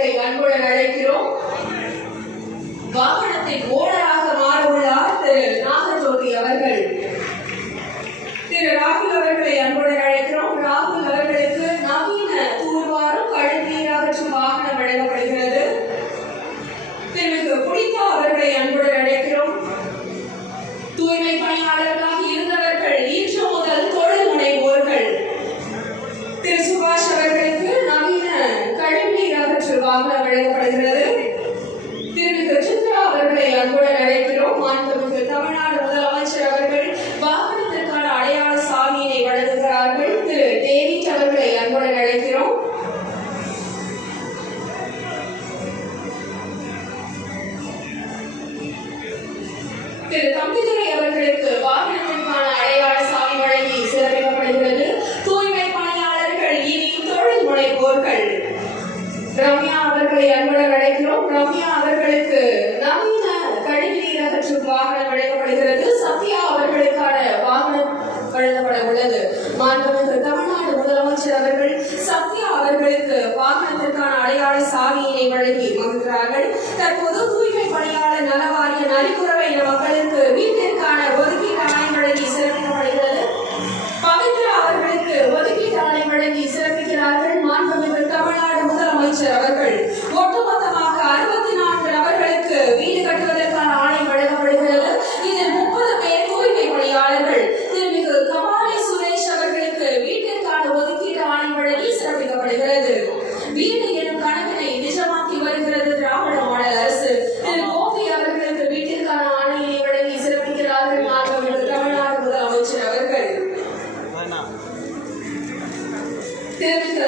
அவர்களை அன்புடன் அழைக்கிறோம். வாகனத்தின் ஓனராக மாறவுள்ளார் திரு நாகஜோதி அவர்கள். திரு ராகுல் அவர்களை அன்புடன் அழைக்கிறோம். ராகுல் அவர்களுக்கு நவீன தூர்வாரும் கழிவுநீர் அகற்றும் வாகனம் வழங்கப்படுகிறது. திருமிகு புனிதா அவர்களை அன்புடன் அழைக்கிறோம். தூய்மை பணியாளர்களாக இருந்தவர்கள் இன்று முதல் தொழில் முனைவோர்கள். திரு சுபாஷ் அவர்களுக்கு நவீன கழிவுநீர் அகற்றும் வாகனம் வழங்கப்படுகிறது. திருமிகு சித்ரா அவர்களை அன்புடன் அழைக்கிறோம். மாண்புமிகு தமிழ்நாடு முதலமைச்சர் அவர்கள் வாகனத்திற்கான அடையாள சாவியினை வழங்குகிறார்கள். திரு டேவிட் அவர்களை அன்புடன் அழைக்கிறோம். திரு தம்பிதுரை அவர்களுக்கு வாகனத்திற்கான அடையாள சாவி வழங்கி சிறப்பிக்கப்படுகிறது. தூய்மை பணியாளர்கள் இனி தொழில் முனைவோர்கள். ரம்யா அவர்களை அன்புடன் அழைக்கிறோம். ரம்யா அவர்களுக்கு நவீன கழிவுநீர் அகற்றும் வாகனம் வழங்கப்படுகிறது. சத்யா அவர்களுக்கான வாகனம் வழங்கப்பட உள்ளது. மாண்புமிகு தமிழ்நாடு முதலமைச்சர் அவர்கள் சத்யா அவர்களுக்கு வாகனத்திற்கான அடையாள சாவியினை வழங்கி மகிழ்கிறார்கள். தற்போது தூய்மை பணியாளர் நல வாரிய நரிக்குறவை மக்களுக்கு வீட்டிற்கான ஒதுக்கீட்டு ஆணை வழங்கி சிறப்பிக்கப்படுகிறது. பவித்ரா அவர்களுக்கு ஒதுக்கீட்டு ஆணை வழங்கி சிறப்பிக்கிறார்கள். மாண்புமிகு தமிழ்நாடு முதலமைச்சர் அவர்கள் ஒட்டுமொத்தமாக 64 நபர்களுக்கு வீடு கட்டுவதற்கான ஆணை வழங்கப்படுகிறது. இதில் 30 பேர் தூய்மை பணியாளர்கள். திருமிகு கமாலி சுரேஷ் அவர்களுக்கு வீட்டிற்கான ஒதுக்கீட்டு ஆணை வழங்கி சிறப்பிக்கப்படுகிறது. வீடு எனும் கனவினை நிஜமாக்கி வருகிறது திராவிட மாடல் அரசு. திரு கோபி அவர்களுக்கு வீட்டிற்கான ஆணையை வழங்கி சிறப்பிக்கிறார்கள். மாண்புமிகு தமிழ்நாடு முதலமைச்சர் அவர்கள். திருமிகு